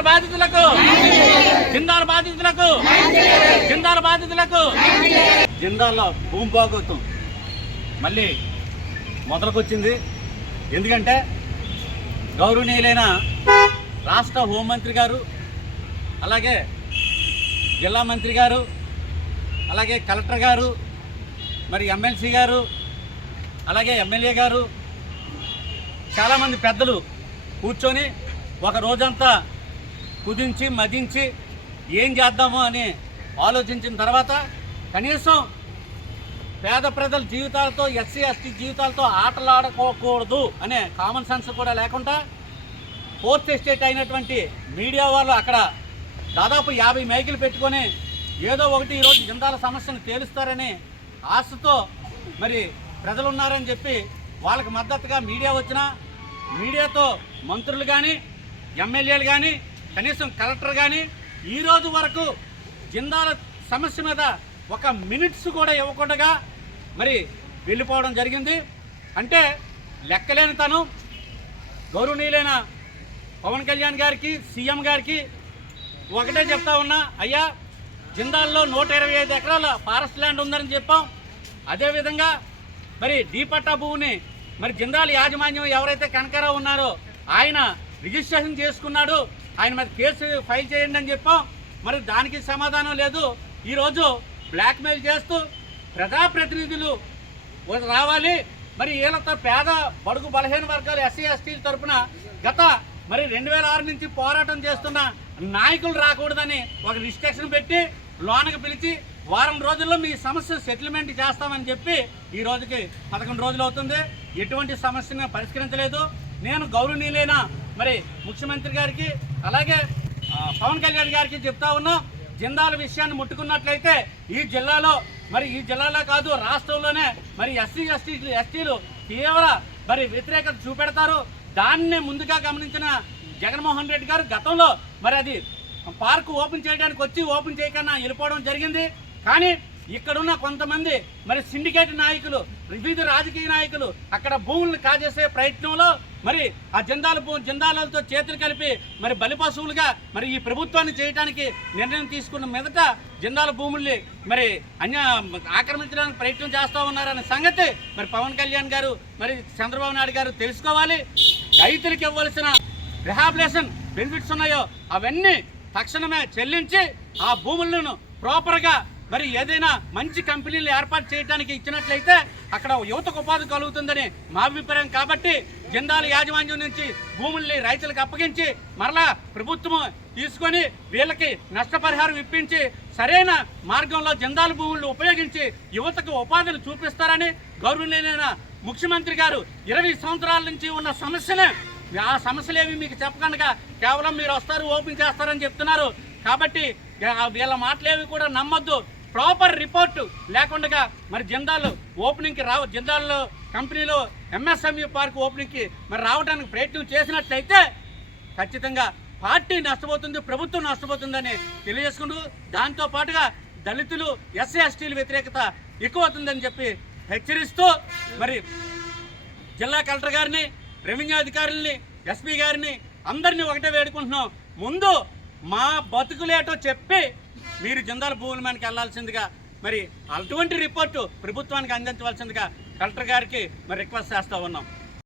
జిందాల్ బాధితులకు జిందాల్ బాధితులకు జిందాల్ బాధితులకు జిందాల్లో భూమి పోగొత్తం మళ్ళీ మొదలుకొచ్చింది. ఎందుకంటే గౌరవనీయులైన రాష్ట్ర హోంమంత్రి గారు, అలాగే జిల్లా మంత్రి గారు, అలాగే కలెక్టర్ గారు, మరి ఎమ్మెల్సీ గారు, అలాగే ఎమ్మెల్యే గారు, చాలామంది పెద్దలు కూర్చొని ఒక రోజంతా కుదించి మదించి ఏం చేద్దాము అని ఆలోచించిన తర్వాత కనీసం పేద ప్రజల జీవితాలతో, ఎస్సీ ఎస్టీ జీవితాలతో ఆటలాడుకోకూడదు అనే కామన్ సెన్స్ కూడా లేకుండా ఫోర్త్ ఎస్టేట్ అయినటువంటి మీడియా వాళ్ళు అక్కడ దాదాపు 50 మైకులు పెట్టుకొని ఏదో ఒకటి ఈరోజు జిందాల సమస్యను తేలుస్తారని ఆశతో మరి ప్రజలు ఉన్నారని చెప్పి వాళ్ళకి మద్దతుగా మీడియా వచ్చినా, మీడియాతో మంత్రులు కానీ, ఎమ్మెల్యేలు కానీ, కనీసం కలెక్టర్ కానీ ఈరోజు వరకు జిందాల సమస్య మీద ఒక మినిట్స్ కూడా ఇవ్వకుండా మరి వెళ్ళిపోవడం జరిగింది. అంటే లెక్కలేని తను గౌరవనీయులైన పవన్ కళ్యాణ్ గారికి, సీఎం గారికి ఒకటే చెప్తా ఉన్నా, అయ్యా జిందాల్లో 125 ఎకరాల ఫారెస్ట్ ల్యాండ్ ఉందని చెప్పాం. అదేవిధంగా మరి డీపట్టా భూమిని మరి జిందాల్ యాజమాన్యం ఎవరైతే కనకారావు ఉన్నారో ఆయన రిజిస్ట్రేషన్ చేసుకున్నాడు, ఆయన మీద కేసు ఫైల్ చేయండి అని చెప్పాం. మరి దానికి సమాధానం లేదు. ఈరోజు బ్లాక్మెయిల్ చేస్తూ ప్రజాప్రతినిధులు రావాలి, మరి వీళ్ళతో పేద బడుగు బలహీన వర్గాలు ఎస్సీ ఎస్టీల తరఫున గత మరి 2006 నుంచి పోరాటం చేస్తున్న నాయకులు రాకూడదని ఒక రిస్ట్రిక్షన్ పెట్టి లోనకి పిలిచి వారం రోజుల్లో మీ సమస్య సెటిల్మెంట్ చేస్తామని చెప్పి ఈ రోజుకి 11 రోజులు అవుతుంది. ఎటువంటి సమస్యను పరిష్కరించలేదు. నేను గౌరవనీయులైన మరి ముఖ్యమంత్రి గారికి, అలాగే పవన్ కళ్యాణ్ గారికి చెప్తా ఉన్నా, జిందాల విషయాన్ని ముట్టుకున్నట్లయితే ఈ జిల్లాలో కాదు రాష్ట్రంలోనే మరి ఎస్టీలు తీవ్ర మరి వ్యతిరేకత చూపెడతారు. దాన్నే ముందుగా గమనించిన జగన్మోహన్ రెడ్డి గారు గతంలో మరి అది పార్కు ఓపెన్ చేయడానికి వచ్చి ఓపెన్ చేయకుండా వెళ్ళిపోవడం జరిగింది. కానీ ఇక్కడున్న కొంతమంది మరి సిండికేట్ నాయకులు, వివిధ రాజకీయ నాయకులు అక్కడ భూములను కాజేసే ప్రయత్నంలో మరి ఆ జిందాలతో చేతులు కలిపి మరి బలిపశువులుగా మరి ఈ ప్రభుత్వాన్ని చేయడానికి నిర్ణయం తీసుకున్న మీదట జిందాల భూముల్ని మరి ఆక్రమించడానికి ప్రయత్నం చేస్తూ ఉన్నారనే సంగతి మరి పవన్ కళ్యాణ్ గారు, మరి చంద్రబాబు నాయుడు గారు తెలుసుకోవాలి. రైతులకు ఇవ్వాల్సిన రిహాబిలేషన్ బెనిఫిట్స్ ఉన్నాయో అవన్నీ తక్షణమే చెల్లించి ఆ భూములను ప్రాపర్గా మరి ఏదైనా మంచి కంపెనీలు ఏర్పాటు చేయడానికి ఇచ్చినట్లయితే అక్కడ యువతకు ఉపాధి కలుగుతుందని మా అభిప్రాయం. కాబట్టి జిందాల్ యాజమాన్యం నుంచి భూముల్ని రైతులకు అప్పగించి మరలా ప్రభుత్వం తీసుకొని వీళ్ళకి నష్టపరిహారం ఇప్పించి సరైన మార్గంలో జిందాల్ భూములను ఉపయోగించి యువతకు ఉపాధిని చూపిస్తారని గౌరవనీయులైన ముఖ్యమంత్రి గారు 20 సంవత్సరాల నుంచి ఉన్న సమస్యనే, ఆ సమస్యలేవి మీకు చెప్పకుండా కేవలం మీరు వస్తారు ఓపెన్ చేస్తారని చెప్తున్నారు. కాబట్టి వీళ్ళ మాటలేవి కూడా నమ్మొద్దు. ప్రాపర్ రిపోర్టు లేకుండా మరి జిందాల్ ఓపెనింగ్కి జిందాల్లో కంపెనీలో ఎంఎస్ఎంఈ పార్క్ ఓపెనింగ్కి మరి రావడానికి ప్రయత్నం చేసినట్లయితే ఖచ్చితంగా పార్టీ నష్టపోతుంది, ప్రభుత్వం నష్టపోతుందని తెలియజేసుకుంటూ దాంతోపాటుగా దళితులు, ఎస్సీ ఎస్టీల వ్యతిరేకత ఎక్కువ అవుతుందని చెప్పి హెచ్చరిస్తూ మరి జిల్లా కలెక్టర్ గారిని, రెవెన్యూ అధికారుల్ని, ఎస్పీ గారిని అందరినీ ఒకటే వేడుకుంటున్నాం, ముందు మా బతుకులేటో చెప్పి మీరు జిందాల్ భూముల మీదకి వెళ్లాల్సిందిగా మరి అటువంటి రిపోర్టు ప్రభుత్వానికి అందించవలసిందిగా కలెక్టర్ గారికి మరి రిక్వెస్ట్ చేస్తూ ఉన్నాం.